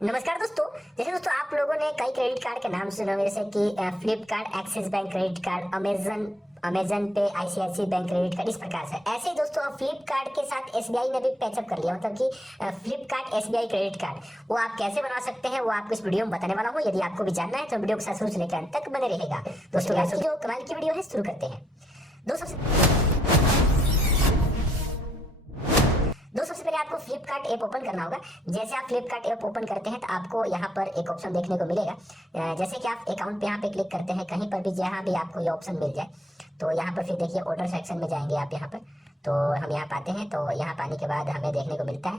नमस्कार दोस्तों। जैसे दोस्तों आप लोगों ने कई क्रेडिट कार्ड के नाम सुने होंगे, जैसे कि Flipkart axis bank credit card, Amazon Amazon पे आईसीआईसी बैंक क्रेडिट कार्ड, इस प्रकार से। ऐसे ही दोस्तों अब फ्लिपकार्ट के साथ एसबीआई ने भी पैचअप कर लिया, मतलब कि फ्लिपकार्ट एसबीआई क्रेडिट कार्ड वो आप कैसे बना सकते हैं वो आपको इस वीडियो में बताने वाला हूँ। यदि आपको भी जानना है तो वीडियो को साथ शुरू से लेकर अंत तक बने रहेगा। दोस्तों आज की जो कमाल की वीडियो है शुरू करते हैं। सबसे पहले आपको फ्लिपकार्ट ऐप ओपन करना होगा। जैसे आप फ्लिपकार्ट ऐप ओपन करते हैं तो आपको यहाँ पर एक ऑप्शन देखने को मिलेगा। जैसे कि आप अकाउंट पे यहाँ पे क्लिक करते हैं, कहीं पर भी जहाँ भी आपको ये ऑप्शन मिल जाए तो यहाँ पर फिर देखिए ऑर्डर सेक्शन में जाएंगे आप यहाँ पर। तो हम यहाँ पाते हैं, तो यहाँ पाने के बाद हमें देखने को मिलता है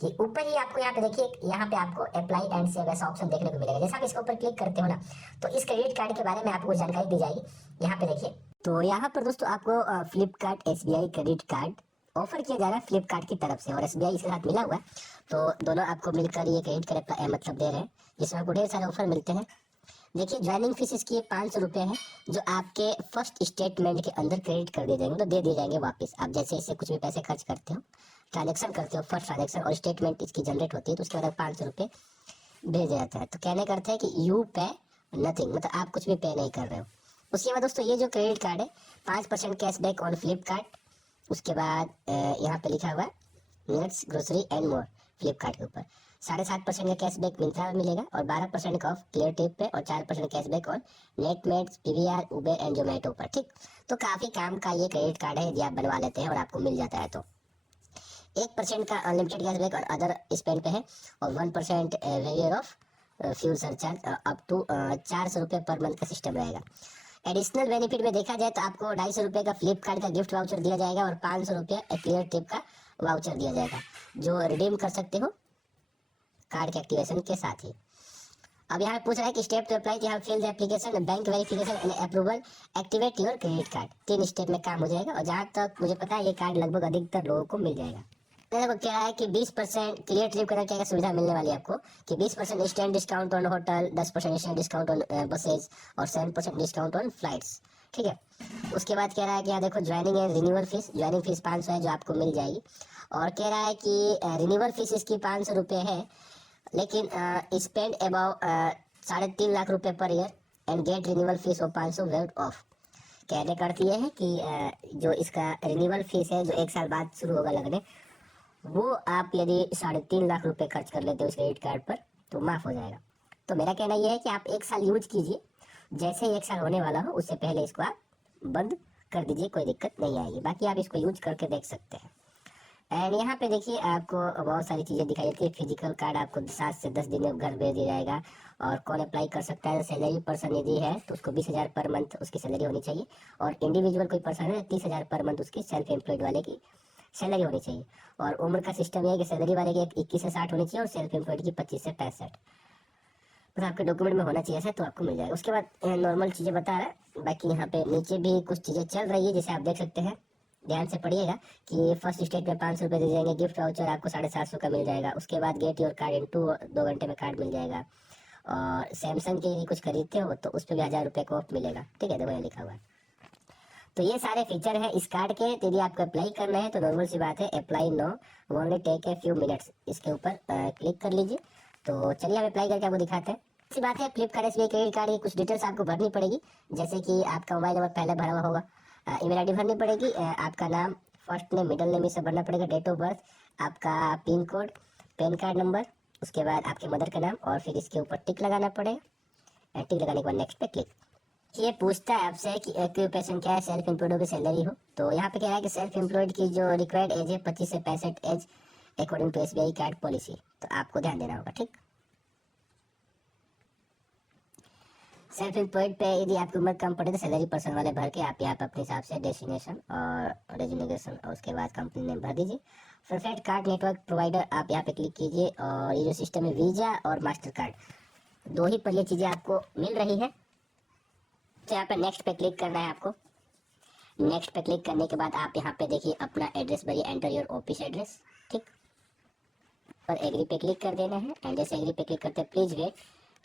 कि ऊपर ही आपको यहाँ पे देखिए, यहाँ पे आपको अप्लाई एंड सेव ऐसा ऑप्शन देखने को मिलेगा। जैसे आप इसके ऊपर क्लिक करते हो ना, तो इस क्रेडिट कार्ड के बारे में आपको जानकारी दी जाएगी। यहाँ पे देखिए, तो यहाँ पर दोस्तों आपको Flipkart SBI credit card offer किया जा रहा है फ्लिपकार्ट की तरफ से, और एसबीआई इसके साथ मिला हुआ है। तो दोनों आपको मिलकर ये क्रेडिट कार्ड मतलब दे रहे हैं, जिसमें आपको ढेर सारे ऑफर मिलते हैं। देखिए ज्वाइनिंग फीस इसकी 500 रुपये है, जो आपके फर्स्ट स्टेटमेंट के अंदर क्रेडिट कर दिए जाएंगे, तो दे दिए जाएंगे वापस। आप जैसे इससे कुछ भी पैसे खर्च करते हो, ट्रांजेक्शन करते हो, फर्स्ट ट्रांजेक्शन और स्टेटमेंट इसकी जनरेट होती है, तो उसके बाद 500 रुपये भेज जाता है। तो कहने का अर्थ है कि यू पे नथिंग, मतलब आप कुछ भी पे नहीं कर रहे हो। उसके बाद दोस्तों ये जो क्रेडिट कार्ड है 5% कैशबैक ऑन फ्लिपकार्ट। उसके बाद यहाँ पे लिखा हुआ है nuts grocery and more, Flipkart के ऊपर 7.5% का कैशबैक मिंत्रा में मिलेगा, और 12% का ऑफ क्लियर टिप पे, और 4% cashback on Netmeds, PVR, Uber and Zomato पर। ठीक, तो काफी काम का ये क्रेडिट कार्ड है, यदि आप बनवा लेते हैं और आपको मिल जाता है तो। 1% का अनलिमिटेड कैशबैक और अदर स्पेंड पे है, और 1% waiver of fuel surcharge up to 400 रुपये पर मंथ का सिस्टम रहेगा। एडिशनल बेनिफिट में देखा जाए तो आपको 250 रुपये का फ्लिपकार्ट का गिफ्ट वाउचर दिया जाएगा, और 500 रुपये क्लियर टिप का वाउचर दिया जाएगा, जो रिडीम कर सकते हो कार्ड के एक्टिवेशन के साथ ही। अब यहाँ पूछ रहा है कि स्टेप टू अप्लाई, यहाँ fill the application, bank verification and approval, activate your credit card. 3 step में काम हो जाएगा, और जहाँ तक मुझे पता है ये कार्ड लगभग अधिकतर लोगों को मिल जाएगा। देखो क्या है कि 20% क्लियर ट्रिप करना क्या सुविधा मिलने वाली है आपको, कि 20% instant discount on hotel, 10% instant discount on buses, और 7% डिस्काउंट ऑन फ्लाइट्स। ठीक है, उसके बाद कह रहा है कि यहाँ देखो joining and renewal fees, joining fees 500 है जो आपको मिल जाएगी, और कह रहा है कि रिन्यूअल फीस इसकी 500 रुपये है, लेकिन स्पेंड अबाउ 3.5 लाख रुपए पर year and get renewal fee of 500 waived off. कहने का अर्थ ये है कि जो इसका रिन्यूअल फीस है जो 1 साल बाद शुरू होगा लगने, वो आप यदि 3.5 लाख रुपए खर्च कर लेते हो इस क्रेडिट कार्ड पर तो माफ हो जाएगा। तो मेरा कहना यह है कि आप 1 साल यूज कीजिए, जैसे ही 1 साल होने वाला हो उससे पहले इसको आप बंद कर दीजिए, कोई दिक्कत नहीं आएगी। बाकी आप इसको यूज करके देख सकते हैं। एंड यहाँ पे देखिए आपको बहुत सारी चीज़ें दिखाई देती है। फिजिकल कार्ड आपको 7 से 10 दिन में घर भेज दिया जाएगा, और कौन अप्लाई कर सकता है, सैलरी पर्सन यदि है तो उसको 20,000 पर मंथ उसकी सैलरी होनी चाहिए, और इंडिविजुअल कोई पर्सन है 30,000 पर मंथ उसकी सेल्फ एम्प्लॉयड वाले की सैलरी होनी चाहिए। और उम्र का सिस्टम यह है कि सैलरी वाले की 21 से 60 होनी चाहिए, और सेल्फ एम्प्लॉयड की 25 से 65, बस आपके डॉक्यूमेंट में होना चाहिए ऐसा, तो आपको मिल जाएगा। उसके बाद नॉर्मल चीज़ें बता रहा है। बाकी यहाँ पे नीचे भी कुछ चीज़ें चल रही है, जैसे आप देख सकते हैं, ध्यान से पढ़िएगा कि फर्स्ट स्टेट में 500 रुपये दे जाएंगे, गिफ्ट वाउचर आपको 750 का मिल जाएगा। उसके बाद गेट योर कार्ड इन 2 घंटे में कार्ड मिल जाएगा, और सैमसंग के यदि कुछ खरीदते हो तो उस पर भी 1000 रुपये का ऑफ मिलेगा। ठीक है, देखो यहाँ लिखा हुआ है। तो ये सारे फीचर है इस कार्ड के। यदि आपको अप्लाई करना है तो नॉर्मल सी बात है, apply no, only take a few minutes, इसके ऊपर क्लिक कर लीजिए। तो चलिए हम अप्लाई करके आपको दिखाते हैं। सी बात है, फ्लिपकार्ट एसबीआई क्रेडिट कार्ड की कुछ डिटेल्स आपको भरनी पड़ेगी, जैसे कि आपका मोबाइल नंबर पहले भरा हुआ होगा, ईमेल आईडी भरनी पड़ेगी, आपका नाम, फर्स्ट नेम, मिडिल नेम, इसे भरना पड़ेगा, डेट ऑफ बर्थ, आपका pin code, pan card number, उसके बाद आपके मदर का नाम, और फिर इसके ऊपर टिक लगाना पड़ेगा। टिक लगाने के बाद नेक्स्ट पे क्लिक। ये पूछता है आपसे कि ऑक्यूपेशन क्या है, सेल्फ एम्प्लॉयड हो कि सैलरी हो। तो यहाँ पे क्या है कि सेल्फ एम्प्लॉयड की जो रिक्वायर्ड एज है 25 से 65 age, according to SBI card policy, तो आपको ध्यान देना होगा। ठीक, सेल्फ एम्प्लॉयड पे यदि आपकी उम्र कम पड़े तो सैलरी पर्सन वाले भर के आप यहाँ पे अपने हिसाब से डेस्टिनेशन और रेजिग्नेशन और उसके बाद कंपनी नेम भर दीजिए। प्रेफर्ड कार्ड नेटवर्क प्रोवाइडर आप यहाँ पे क्लिक कीजिए, और ये जो सिस्टम है वीजा और मास्टर कार्ड, 2 ही पर ये चीज़ें आपको मिल रही है। तो यहाँ पे नेक्स्ट पे क्लिक करना है आपको। नेक्स्ट पे क्लिक करने के बाद आप यहाँ पे देखिए अपना एड्रेस भरिए, एंटर योर ऑफिस एड्रेस। ठीक, और एग्री पे क्लिक कर देना है। एंड जैसे एग्री पे क्लिक करते हैं, please wait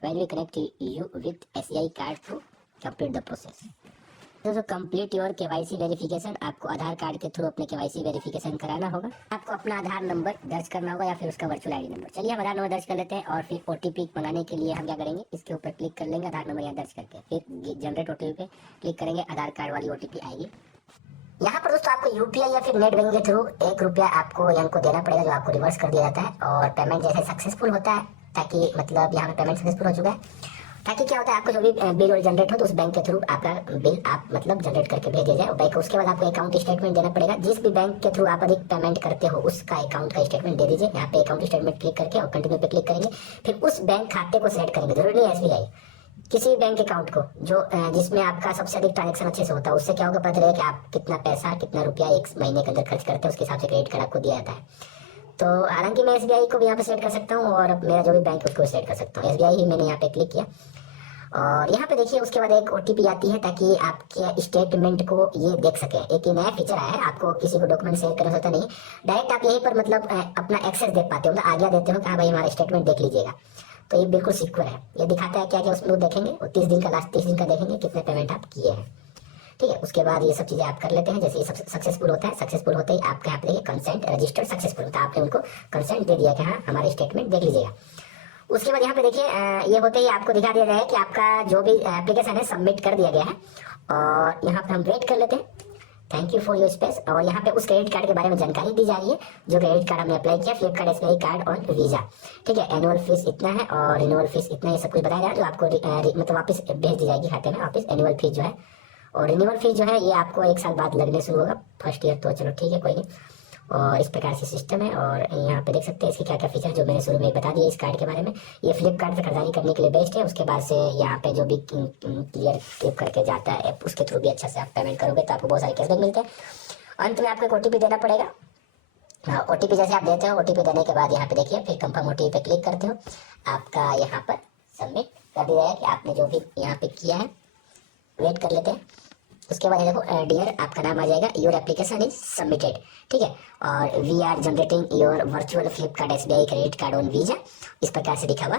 when we connect you with SBI card to complete the process. दोस्तों कंप्लीट योर केवाईसी वेरिफिकेशन, आपको आधार कार्ड के थ्रू अपने केवाईसी वेरिफिकेशन कराना होगा। आपको अपना आधार नंबर दर्ज करना होगा या फिर उसका वर्चुअल आईडी नंबर। चलिए हम आधार नंबर दर्ज कर लेते हैं और फिर ओटीपी मंगाने के लिए हम क्या करेंगे, इसके ऊपर क्लिक कर लेंगे, आधार नंबर यहाँ दर्ज करके फिर जनरेट ओटीपी पे क्लिक करेंगे, आधार कार्ड वाली ओटीपी आएगी। यहाँ पर दोस्तों आपको यूपीआई या फिर नेट बैंकिंग के थ्रू 1 रुपया आपको यहाँ को देना पड़ेगा, जो आपको रिवर्स कर दिया जाता है। और पेमेंट जैसे सक्सेसफुल होता है, ताकि मतलब यहाँ पे पेमेंट सक्सेसफुल हो चुका है, ताकि क्या होता है आपको जो भी बिल और जनरेट हो तो उस बैंक के थ्रू आपका बिल आप मतलब जनरेट करके भेज दिया जाए और बैंक उसके बाद आपको अकाउंट स्टेटमेंट देना पड़ेगा। जिस भी बैंक के थ्रू आप अधिक पेमेंट करते हो उसका अकाउंट का स्टेटमेंट दे दीजिए। यहाँ पे अकाउंट स्टेटमेंट क्लिक करके और कंटिन्यू पे क्लिक करेंगे, फिर उस बैंक खाते को सेलेक्ट करेंगे, जरूरी नहीं एसबीआई, किसी भी बैंक अकाउंट को जो जिसमें आपका सबसे अधिक ट्रांजेक्शन अच्छे से होता है। उससे क्या होगा, पता चलेगा कि आप कितना पैसा कितना रुपया एक महीने के अंदर खर्च करते हैं, उसके हिसाब से क्रेडिट कार्ड आपको दिया जाता है। तो हालांकि मैं एसबीआई को भी यहाँ पे सेलेक्ट कर सकता हूँ और मेरा जो भी बैंक है उसको सेलेक्ट कर सकता हूँ। एसबीआई ही मैंने यहाँ पे क्लिक किया और यहाँ पे देखिए उसके बाद एक ओटीपी आती है, ताकि आपके स्टेटमेंट को ये देख सके। एक नया फीचर आया है, आपको किसी को डॉक्यूमेंट शेयर करना होता नहीं, डायरेक्ट आप यहीं पर मतलब अपना एक्सेस देख पाते हो, मतलब आज्ञा देते हो कि हाँ भाई हमारा स्टेटमेंट देख लीजिएगा। तो ये बिल्कुल सिक्योर है। ये दिखाता है क्या क्या उसमें देखेंगे और 30 दिन का लास्ट 30 दिन का देखेंगे कितने पेमेंट आप किए हैं। ठीक है, उसके बाद ये सब चीजें आप कर लेते हैं। जैसे ये सब सक्सेसफुल होता है, सक्सेसफुल होते ही आपके यहाँ पे देखिए कंसेंट रजिस्टर्ड सक्सेसफुल होता है, आपने उनको कंसेंट दे दिया कि हाँ हमारे स्टेटमेंट देख लीजिएगा। उसके बाद यहाँ पे देखिए ये होते ही आपको दिखा दिया गया है कि आपका जो भी एप्लीकेशन है सबमिट कर दिया गया है। और यहाँ पे हम वेट कर लेते हैं, thank you for your space. और यहाँ पे उस क्रेडिट कार्ड के बारे में जानकारी दी जा रही है, जो क्रेडिट कार्ड हमने अप्लाई किया, फ्लिपकार्ट एसबीआई कार्ड और वीजा। ठीक है, एनुअल फीस इतना है और रिन्यूअल फीस इतना, ये सब कुछ बताया जा रहा है, जो आपको मतलब वापस भेज दी जाएगी खाते में वापस। एनुअल फीस जो है और रिन्यूअल फीस जो है ये आपको 1 साल बाद लगने शुरू होगा, फर्स्ट ईयर। तो चलो ठीक है, कोई नहीं। और इस प्रकार से सिस्टम है और यहाँ पे देख सकते हैं इसके क्या क्या फीचर जो मैंने शुरू में बता दिया इस कार्ड के बारे में। ये फ्लिपकार्ट से खरीदारी करने के लिए बेस्ट है। उसके बाद से यहाँ पे जो भी क्लियर क्लिक करके जाता है ऐप, उसके थ्रू भी अच्छा से आप पेमेंट करोगे तो आपको बहुत सारे कैशबैक मिलते हैं। अंत में आपको एक ओटीपी देना पड़ेगा। ओटीपी जैसे आप देते हो, ओटीपी देने के बाद यहाँ पे देखिए फिर कंफर्म ओटीपी पे क्लिक करते हो, आपका यहाँ पर सबमिट कर दिया है कि आपने जो भी यहाँ पे किया है। वेट कर लेते हैं। उसके बाद देखो डियर आपका नाम आ जाएगा, योर एप्लीकेशन इज सबमिटेड। ठीक है, और we are generating your virtual Flipkart SBI credit card on Visa, इस प्रकार से लिखा हुआ।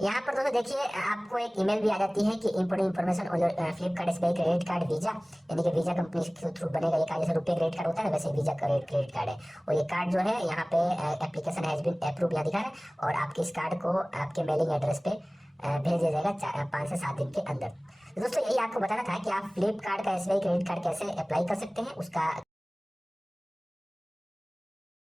यहाँ पर दोस्तों देखिए आपको एक ईमेल भी आ जाती है कि important information on your Flipkart SBI credit card visa, यानी कि वीजा कंपनी के थ्रू बनेगा ये कार्ड। जैसे रुपए क्रेडिट कार्ड होता है ना, वैसे वीजा क्रेडिट कार्ड है। और ये कार्ड जो है यहाँ पे एप्लीकेशन हैज बीन अप्रूव यहाँ दिखा है और आपके इस कार्ड को आपके मेलिंग एड्रेस पे भेज दिया जाएगा 5 से 7 दिन के अंदर। दोस्तों यही आपको बताना था कि आप फ्लिपकार्ट का एसबीआई क्रेडिट कार्ड कैसे अप्लाई कर सकते हैं, उसका